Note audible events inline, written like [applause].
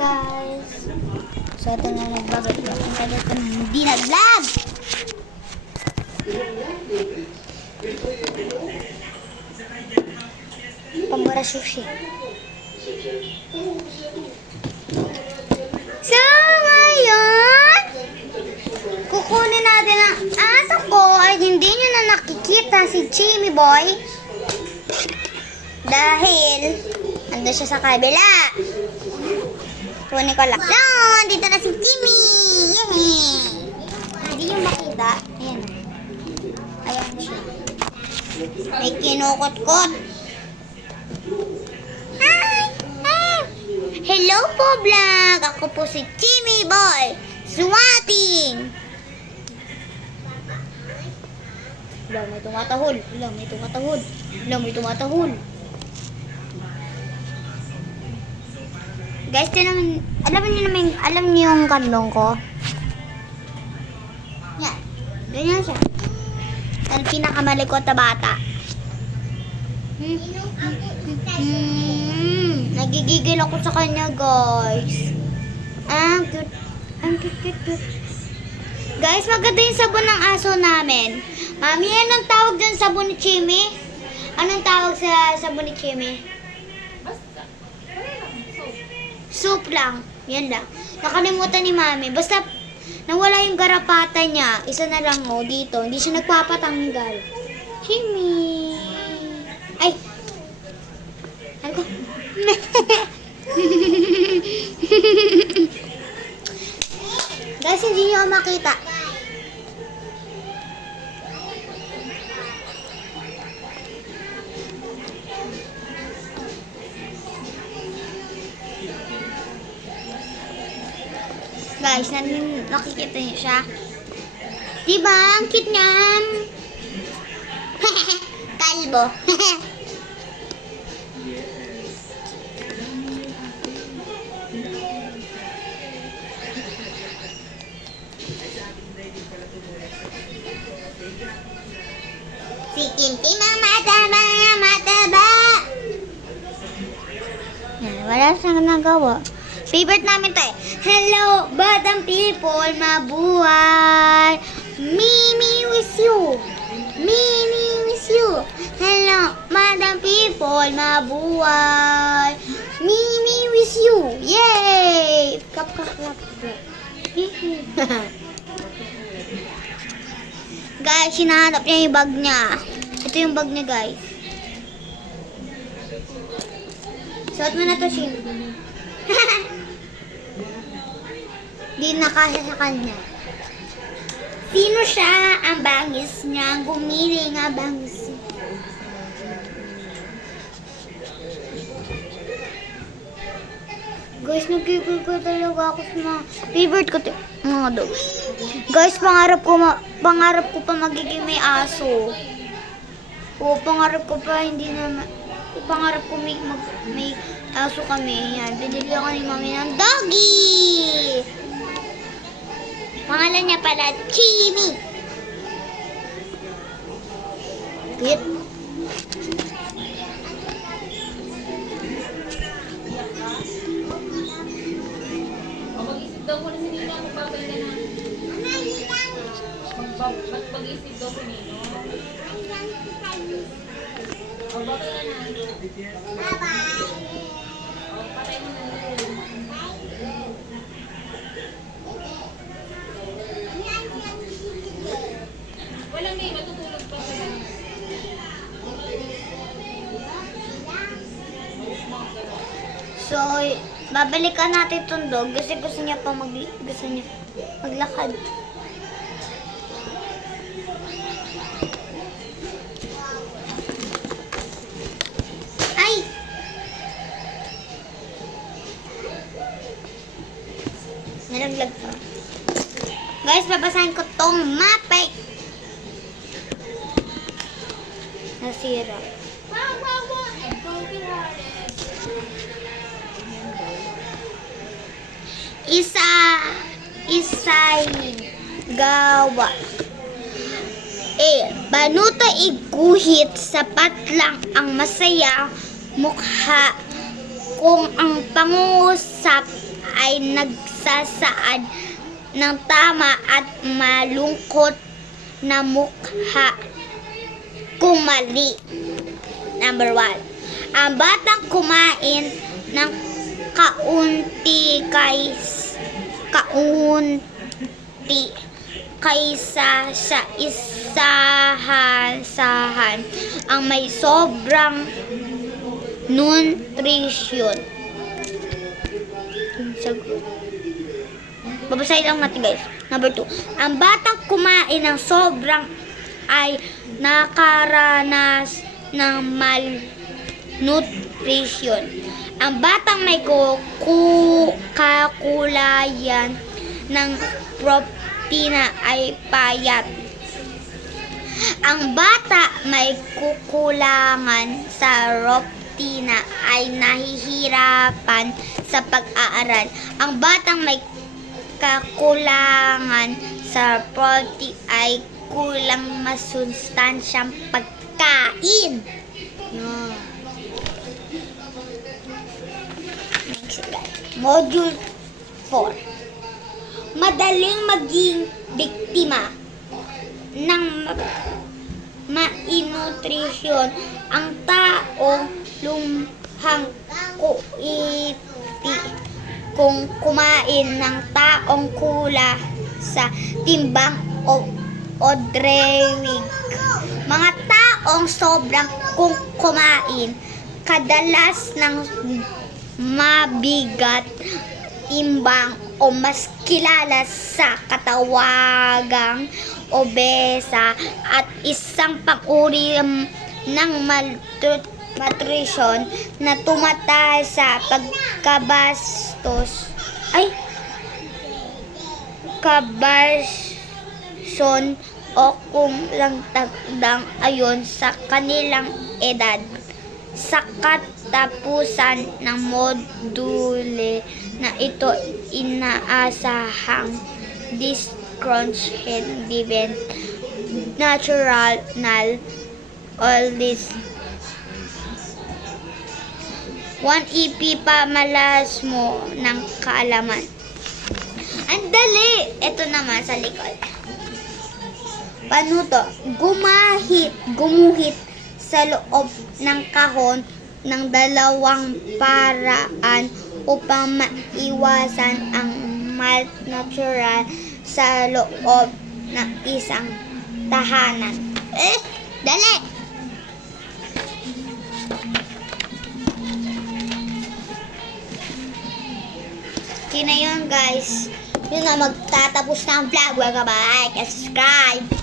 guys. So, ito na ko. Ang tagal ko hindi nag-vlog. Pambara sushi. So, ngayon, kukunin natin ang aso ko ay hindi nyo na nakikita si Chimmy Boy. Dahil, ando siya sa kabila. Kunin ko lang. No, andito na si Timmy! Yay! Hindi yung makita. Ayan. Ayan siya. May kinukot-kot. Hi! Hi! Hello po, vlog! Ako po si Timmy Boy. Swatting! Wala, may tumatahol. Wala, may tumatahol. Wala, may tumatahol. Guys, din naman, alam niyo naman, alam niyo yung kandong ko? Yan. Ganyan siya. Ang pinakamalikot na bata. Hmm. Nagigigil ako sa kanya, guys. Ah, cute. Ang cute, cute, cute. Guys, maganda yung sabon ng aso namin. Mami, anong tawag sa sabon ni Chimmy? Anong tawag sa sabon ni Chimmy? Soup lang. Yan lang. Nakalimutan ni Mami. Basta nawala yung garapata niya. Isa na lang oh, dito. Hindi siya nagpapatanggal. Chimmy. Ay. Ano? [laughs] Guys, hindi niyo makita. Guys, nan nakikita niyo siya. Diba? Ang cute niyan. [laughs] Kalbo. [laughs] si Kinti mga mataba, mataba. Yan, wala siyang nagawa. Favorite namin to eh. Hello, batang people, mabuhay. Mimi with you. Mimi with you. Hello, madam people, mabuhay. Mimi with you. Yay! Kap, kap, kap. [laughs] guys, hinahanap niya yung bag niya. Ito yung bag niya, guys. Suot mo na to, Shin. [laughs] Di na sa kanya. Sino siya? Ang bangis niya. Gumili nga bangis. Guys, nagkikil ko talaga ako sa mga favorite ko mga dogs. Guys, pangarap ko ma pangarap ko pa magiging may aso. Oo, pangarap ko pa hindi na pangarap ko may mag, may aso kami. Yan, binili ako ni mami ng doggy. Pangalan niya pala Chimi. Cute. Mag-isip daw ko na si Nino, magbabay ka na. Ba't mag-isip daw si Nino? Babay ka na. O patay mo na So, babalikan natin itong dog kasi gusto niya pa mag gusto niya maglakad. Ay! Nalaglag. Guys, babasahin ko tong mape. Nasira. Wow, wow, wow! Isa isay gawa eh banuta iguhit sapat lang ang masaya mukha kung ang pangusap ay nagsasaad ng tama at malungkot na mukha kung mali. Number one, ang batang kumain ng kaunti kay kaunti kaysa sa isahan-sahan ang may sobrang nutrition. Babasahin lang natin guys. Number two. Ang batang kumain ng sobrang ay nakaranas ng malnutrition. Ang batang may kuku kakulayan ng protina ay payat. Ang bata may kukulangan sa protina ay nahihirapan sa pag-aaral. Ang batang may kakulangan sa protein ay kulang masustansyang pagkain. Yan. Next Module 4. Madaling maging biktima ng ma- malnutrition ang tao lumhang kuiti kung kumain ng taong kula sa timbang o odrewig. Mga taong sobrang kung kumain, kadalas ng mabigat imbang o mas kilala sa katawagang obesa at isang pang-uri um, ng maltut- nutrition na tumataas sa pagkabastos ay kabarson o kung lang tagdang ayon sa kanilang edad sa katapusan ng module na ito inaasahang discrunchhead event natural null all this One EP pa malas mo ng kaalaman. Ang dali! Ito naman sa likod. Panuto, gumahit, gumuhit sa loob ng kahon ng dalawang paraan upang maiwasan ang malnatural sa loob ng isang tahanan. Eh, dali! Okay na yun guys. Yun na magtatapos na ang vlog. Huwag ka ba like and subscribe.